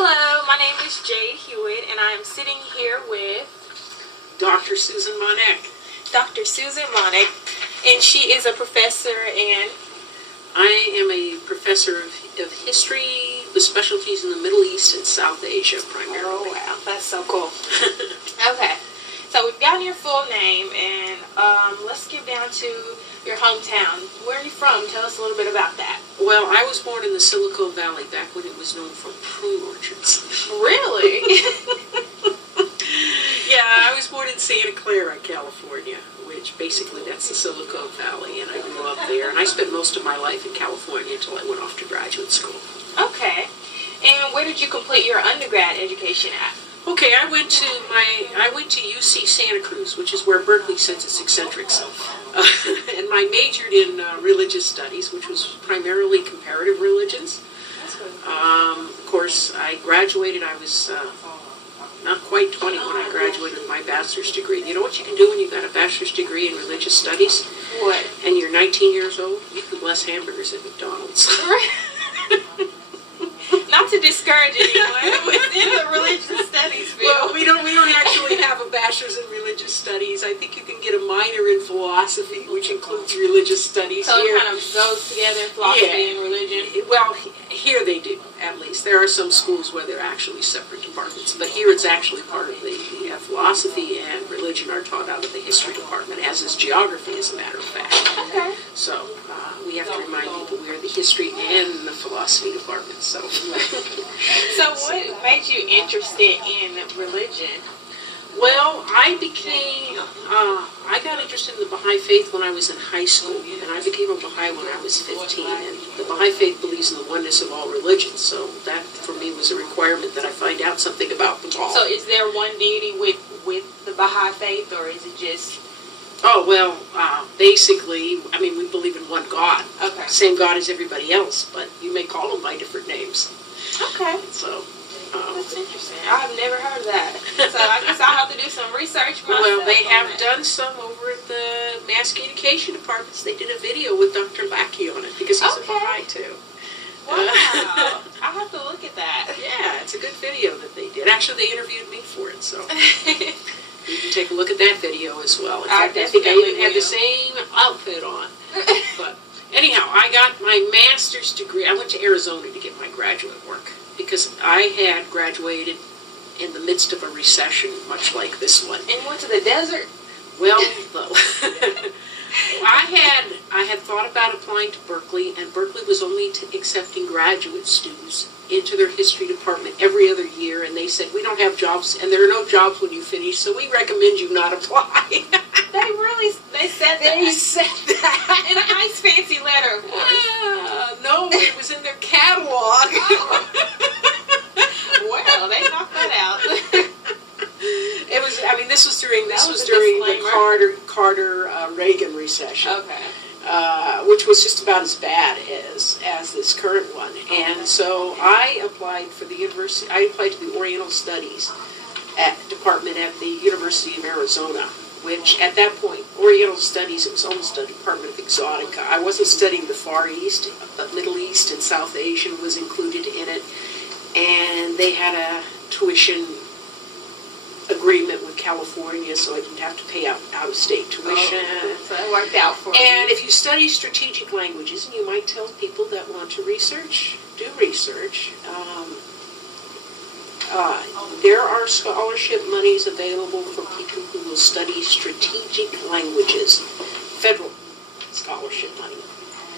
Hello, my name is Jade Hewitt, and I am sitting here with Dr. Susan Monek. Dr. Susan Monek, and she is a professor and I am a professor of history with specialties in the Middle East and South Asia primarily. oh wow, that's so cool. Okay, so we've gotten your full name, and let's get down to your hometown. Where are you from? Tell us a little bit about that. Well, I was born in the Silicon Valley back when it was known for prune orchards. Really? Yeah, I was born in Santa Clara, California, which basically that's the Silicon Valley, and I grew up there. And I spent most of my life in California until I went off to graduate school. Okay, and where did you complete your undergrad education at? Okay, I went to UC Santa Cruz, which is where Berkeley sends its eccentrics. And I majored in religious studies, which was primarily comparative religions. That's good. Of course, I graduated. I was not quite 20 when I graduated with my bachelor's degree. You know what you can do when you've got a bachelor's degree in religious studies? What? And you're 19 years old? You can bless hamburgers at McDonald's. Not to discourage anyone within the religious studies field. Well, we don't actually have a bachelor's in religious studies. I think you can get a minor in philosophy, which includes religious studies. So here. it kind of goes together, philosophy and religion. Well, here they do, at least. There are some schools where they're actually separate departments, but here it's actually part of the philosophy and religion are taught out of the history department, as is geography, as a matter of fact. Okay. So we have to remind people we are the history and the philosophy department. So. So what made you interested in religion? Well, I got interested in the Baha'i faith when I was in high school, and I became a Baha'i when I was 15, and the Baha'i faith believes in the oneness of all religions, so that, for me, was a requirement that I find out something about them all. So is there one deity with the Baha'i faith, or is it just... Oh, well, basically, I mean, we believe in one God. Okay. Same God as everybody else, but you may call them by different names. Okay. So... That's interesting. I've never heard of that. So I guess I'll have to do some research myself. Well, they have done some over at the Mass Communication Departments. They did a video with Dr. Lackey on it because he's a Baha'i too. Wow. I'll have to look at that. Yeah, it's a good video that they did. Actually, they interviewed me for it, so you can take a look at that video as well. In fact, I think I even had the same outfit on. But anyhow, I got my master's degree. I went to Arizona to get my graduate work, because I had graduated in the midst of a recession, much like this one. And went to the desert? Well, I had thought about applying to Berkeley, and Berkeley was only accepting graduate students into their history department every other year, and they said, we don't have jobs, and there are no jobs when you finish, so we recommend you not apply. They said that? They said that. In a nice fancy letter, of course. No, it was in their catalog. Well, they knocked that out. It was. I mean, this was during disclaimer. the Carter Reagan recession, Okay. which was just about as bad as this current one. And so I applied for the university. I applied to the Oriental Studies department at the University of Arizona, which at that point, Oriental Studies, it was almost a department of exotica. I wasn't studying the Far East, but Middle East and South Asian was included in it. And they had a tuition agreement with California, so I didn't have to pay out-of-state tuition. So it worked out for you. And if you study strategic languages, and you might tell people that want to research, do research. There are scholarship monies available for people who will study strategic languages, federal scholarship money.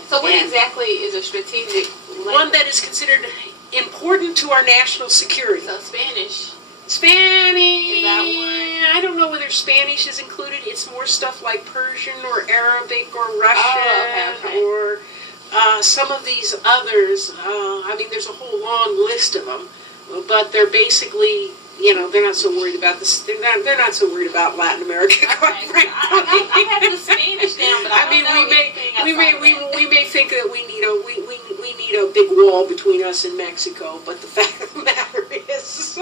So what exactly is a strategic language? One that is considered important to our national security. So Spanish. Spanish. Is that one? I don't know whether Spanish is included. It's more stuff like Persian or Arabic or Russian or some of these others. I mean, there's a whole long list of them, but they're basically, they're not so worried about this. They're not so worried about Latin America. Quite frankly, I have the Spanish down, but I don't know anything outside of that. we may think that we need a big wall between us and Mexico, but the fact of the matter is,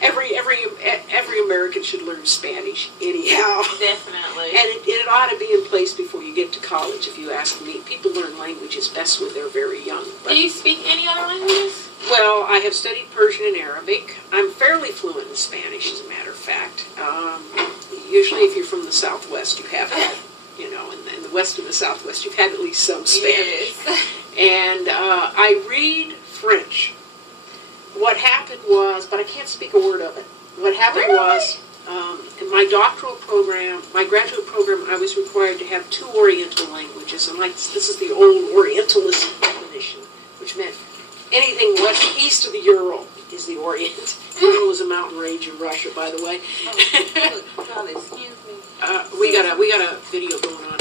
every American should learn Spanish anyhow. Definitely. And it ought to be in place before you get to college, if you ask me. People learn languages best when they're very young. Do you speak any other languages? Well, I have studied Persian and Arabic. I'm fairly fluent in Spanish, as a matter of fact. Usually, if you're from the Southwest, you have had, in the west and the Southwest, you've had at least some Spanish. Yes. And I read French. What happened was, but I can't speak a word of it. What happened was, in my doctoral program, my graduate program, I was required to have 2 Oriental languages, and this is the old Orientalism definition, which meant anything east of the Ural is the Orient. Ural is a mountain range in Russia, by the way. Oh, look, Charlie, excuse me. We got a video going on.